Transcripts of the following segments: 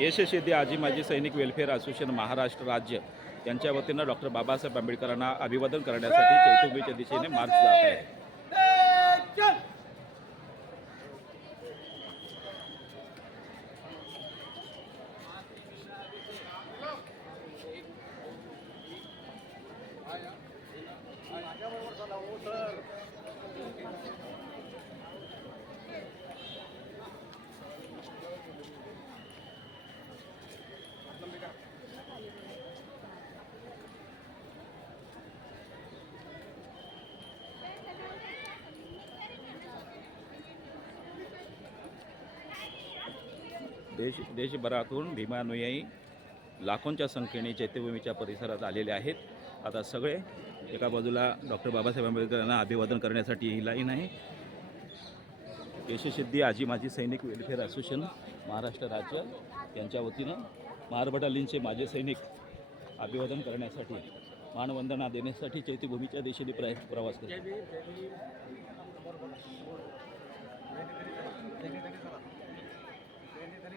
यशस्वी आजी माजी सैनिक वेलफेअर असोसिएशन महाराष्ट्र राज्य यांच्या वतीनं डॉक्टर बाबासाहेब आंबेडकरांना अभिवादन करण्यासाठी चैतुंबीच्या दिशेने मार्च जात आहे देश देशभरातून भीमानुयायी लाखोंच्या संख्येने चैत्यभूमीच्या परिसरात आलेले आहेत. आता सगळे एका बाजूला डॉक्टर बाबासाहेब आंबेडकरांना अभिवादन करण्यासाठी ही लाईन आहे. यशसिद्धी आजी माजी सैनिक वेलफेअर असोसिएशन महाराष्ट्र राज्य यांच्या वतीनं महार बटालियनचे माजी सैनिक अभिवादन करण्यासाठी मानवंदना देण्यासाठी चैत्यभूमीच्या दिशेने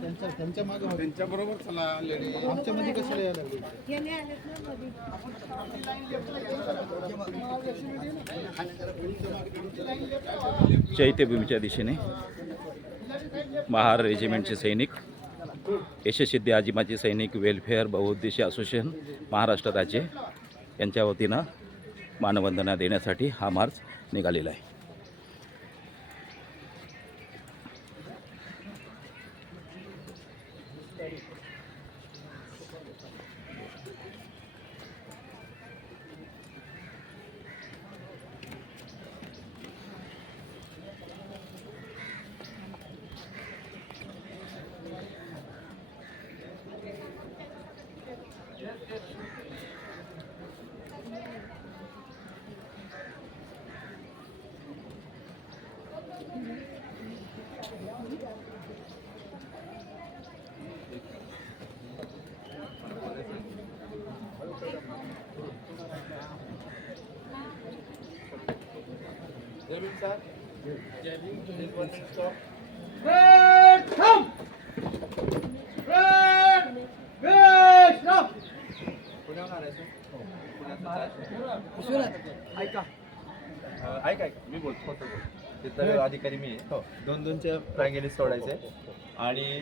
त्यांच्या त्यांच्या मागे त्यांच्या बरोबर चला लेडी आमच्या मध्ये कशाला यायला लागले चैत्यभूमीच्या दिशेने. महार रेजिमेंटचे सैनिक यशसिद्धी आजी सैनिक वेलफेअर बहुउद्देशीय असोसिएशन महाराष्ट्र राज्य यांच्या वतीनं मानवंदना देण्यासाठी हा मार्च निघालेला आहे. 아이까 아이까 이거 어떻게 तिथं अधिकारी मी आहे. दोन दोनच्या रांगेने सोडायचे. आणि